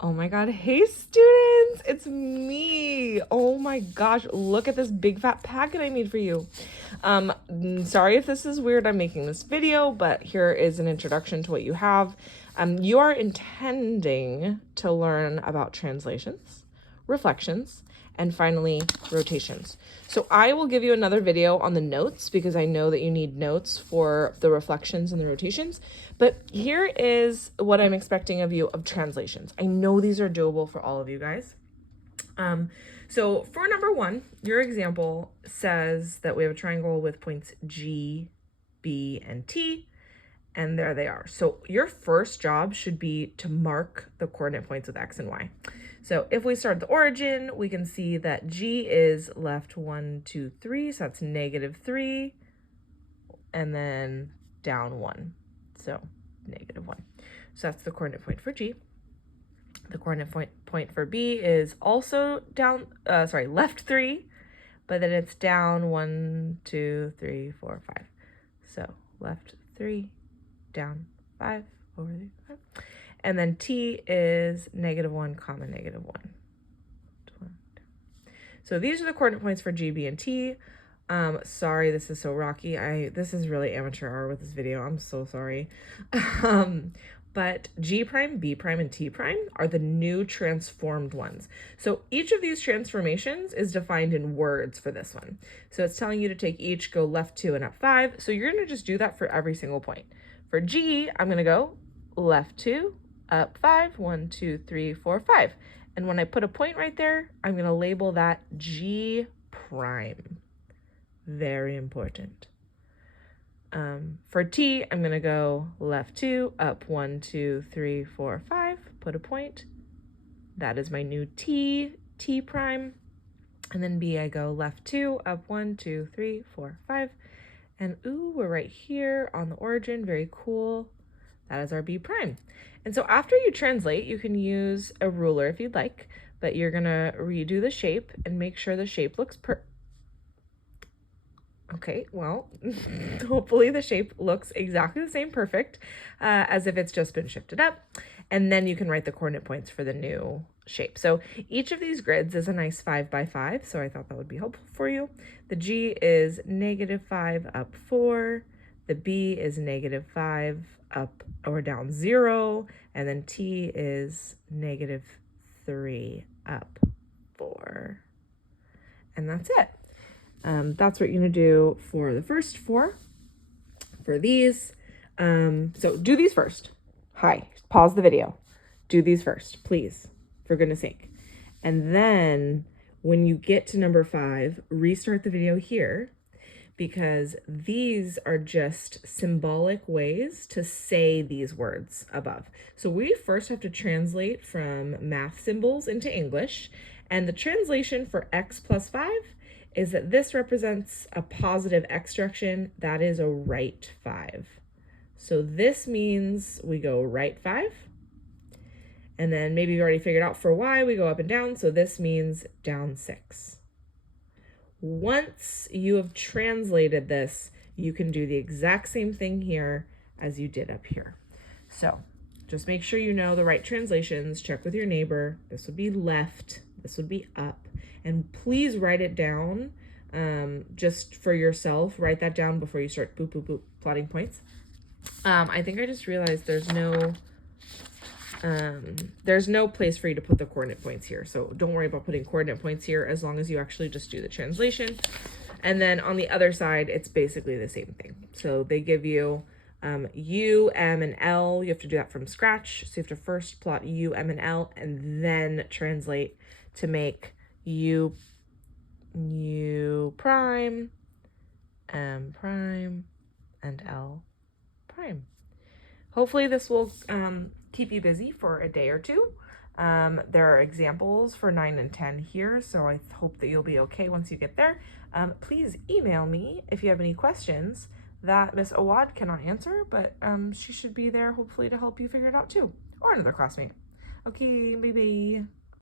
Oh my God. Hey students, it's me. Oh my gosh, look at this big fat packet I made for you. Sorry if this is weird, I'm making this video, but here is an introduction to what you have. You are intending to learn about translations, reflections, and finally rotations. So I will give you another video on the notes because I know that you need notes for the reflections and the rotations. But here is what I'm expecting of you of translations. I know these are doable for all of you guys. So for number one, your example says that we have a triangle with points G, B, and T, and there they are. So your first job should be to mark the coordinate points with X and Y. So if we start at the origin, we can see that G is left 1, 2, 3, so that's -3, and then down 1, so -1. So that's the coordinate point for G. The coordinate point for B is also down, left 3, but then it's down 1, 2, 3, 4, 5. So left 3, down 5, over 3, 5. And then T is -1, -1. So these are the coordinate points for G, B, and T. Sorry, this is so rocky. This is really amateur hour with this video. I'm so sorry. But G prime, B prime, and T prime are the new transformed ones. So each of these transformations is defined in words for this one. So it's telling you to take each, go left 2 and up 5. So you're going to just do that for every single point. For G, I'm going to go left 2, up 5, 1, 2, 3, 4, 5. And when I put a point right there, I'm going to label that G prime. Very important. For T, I'm going to go left 2, up 1, 2, 3, 4, 5, put a point. That is my new T, T prime. And then B, I go left 2, up 1, 2, 3, 4, 5. And ooh, we're right here on the origin. Very cool. That is our B prime. And so after you translate, you can use a ruler if you'd like, but you're going to redo the shape and make sure the shape looks Okay, well, hopefully the shape looks exactly the same, perfect, as if it's just been shifted up. And then you can write the coordinate points for the new shape. So each of these grids is a nice 5 by 5, so I thought that would be helpful for you. The G is -5 up 4. The B is -5 up or down 0. And then T is -3 up 4. And that's it. That's what you're going to do for the first 4. For these, so do these first. Hi, pause the video. Do these first, please, for goodness sake. And then when you get to number 5, restart the video here, because these are just symbolic ways to say these words above. So we first have to translate from math symbols into English, and the translation for X plus 5 is that this represents a positive X direction. That is a right 5. So this means we go right 5. And then maybe you've already figured out for Y, we go up and down. So this means down 6. Once you have translated this, you can do the exact same thing here as you did up here. So just make sure you know the right translations. Check with your neighbor. This would be left. This would be up. And please write it down just for yourself. Write that down before you start plotting points. I think I just realized there's no place for you to put the coordinate points here. So don't worry about putting coordinate points here as long as you actually just do the translation. And then on the other side, it's basically the same thing. So they give you U, M, and L. You have to do that from scratch. So you have to first plot U, M, and L, and then translate to make U prime, M prime, and L prime. Hopefully this will keep you busy for a day or two. There are examples for 9 and 10 here, so I hope that you'll be okay once you get there. Please email me if you have any questions that Miss Awad cannot answer, but she should be there hopefully to help you figure it out too, or another classmate. Okay, bye-bye.